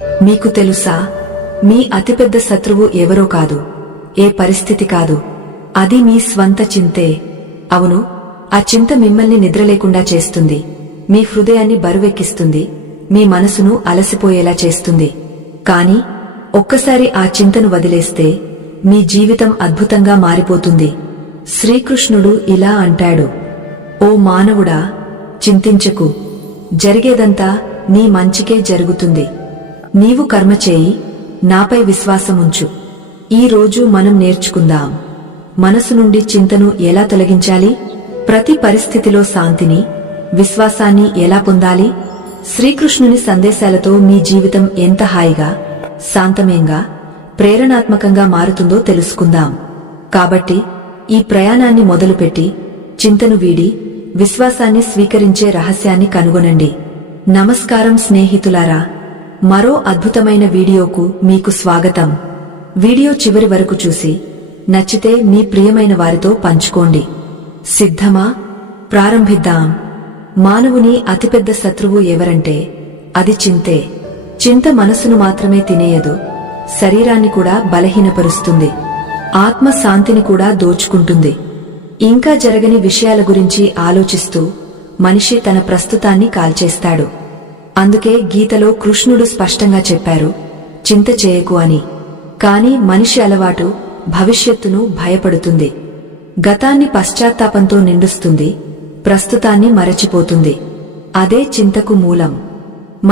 మీకు తెలుసా, మీ అతిపెద్ద శత్రువు ఎవరో కాదు, ఏ పరిస్థితి కాదు, అది మీ స్వంత చింతే. అవును, ఆ చింత మిమ్మల్ని నిద్రలేకుండా చేస్తుంది, మీ హృదయాన్ని బరువెక్కిస్తుంది, మీ మనసును అలసిపోయేలా చేస్తుంది. కాని ఒక్కసారి ఆ చింతను వదిలేస్తే మీ జీవితం అద్భుతంగా మారిపోతుంది. శ్రీకృష్ణుడు ఇలా అంటాడు, ఓ మానవుడా, చింతించకు, జరిగేదంతా నీ మంచికే జరుగుతుంది. నీవు కర్మ చేయి, నాపై విశ్వాసముంచు. ఈ రోజు మనం నేర్చుకుందాం, మనసు నుండి చింతను ఎలా తొలగించాలి, ప్రతి పరిస్థితిలో శాంతిని, విశ్వాసాన్ని ఎలా పొందాలి. శ్రీకృష్ణుని సందేశాలతో మీ జీవితం ఎంత హాయిగా, శాంతమేంగా, ప్రేరణాత్మకంగా మారుతుందో తెలుసుకుందాం. కాబట్టి ఈ ప్రయాణాన్ని మొదలుపెట్టి చింతను వీడి విశ్వాసాన్ని స్వీకరించే రహస్యాన్ని కనుగొనండి. నమస్కారం స్నేహితులారా, మరో అద్భుతమైన వీడియోకు మీకు స్వాగతం. వీడియో చివరి వరకు చూసి నచ్చితే మీ ప్రియమైన వారితో పంచుకోండి. సిద్ధమా? ప్రారంభిద్దాం. మానవుని అతిపెద్ద శత్రువు ఎవరంటే అది చింతే. చింత మనసును మాత్రమే తినేయదు, శరీరాన్ని కూడా బలహీనపరుస్తుంది, ఆత్మ శాంతిని కూడా దోచుకుంటుంది. ఇంకా జరగని విషయాల గురించి ఆలోచిస్తూ మనిషి తన ప్రస్తుతాన్ని కాల్చేస్తాడు. అందుకే గీతలో కృష్ణుడు స్పష్టంగా చెప్పారు, చింత చేయకు అని. కాని మనిషి అలవాటు భవిష్యత్తును భయపడుతుంది, గతాన్ని పశ్చాత్తాపంతో నిండుస్తుంది, ప్రస్తుతాన్ని మరచిపోతుంది. అదే చింతకు మూలం.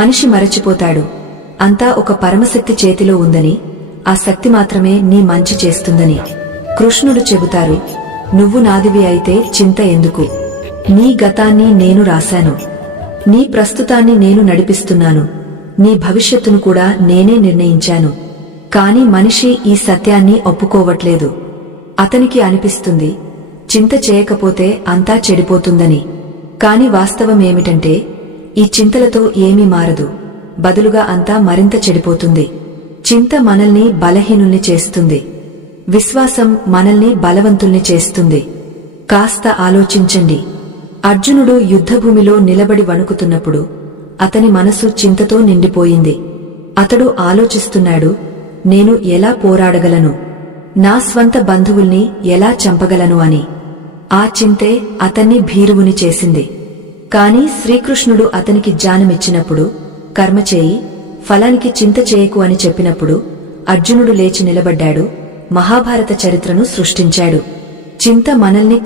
మనిషి మరచిపోతాడు, అంతా ఒక పరమశక్తి చేతిలో ఉందని, ఆ శక్తి మాత్రమే నీ మంచి చేస్తుందని. కృష్ణుడు చెబుతారు, నువ్వు నాదివి అయితే చింత ఎందుకు? నీ గతాన్ని నేను రాశాను, నీ ప్రస్తుతాన్ని నేను నడిపిస్తున్నాను, నీ భవిష్యత్తును కూడా నేనే నిర్ణయించాను. కాని మనిషి ఈ సత్యాన్ని ఒప్పుకోవట్లేదు. అతనికి అనిపిస్తుంది, చింత చేయకపోతే అంతా చెడిపోతుందని. కాని వాస్తవమేమిటంటే ఈ చింతలతో ఏమీ మారదు, బదులుగా అంతా మరింత చెడిపోతుంది. చింత మనల్ని బలహీనుల్ని చేస్తుంది, విశ్వాసం మనల్ని బలవంతుల్ని చేస్తుంది. కాస్త ఆలోచించండి. అర్జునుడు యుద్ధభూమిలో నిలబడి వణుకుతున్నప్పుడు అతని మనసు చింతతో నిండిపోయింది. అతడు ఆలోచిస్తున్నాడు, నేను ఎలా పోరాడగలను, నా స్వంత బంధువుల్ని ఎలా చంపగలను అని. ఆ చింతే అతన్ని భీరువుని చేసింది. కాని శ్రీకృష్ణుడు అతనికి జ్ఞానమిచ్చినప్పుడు, కర్మ చేయి, ఫలానికి చింత చేయకు అని చెప్పినప్పుడు అర్జునుడు లేచి నిలబడ్డాడు, మహాభారత చరిత్రను సృష్టించాడు. చింత మనల్ని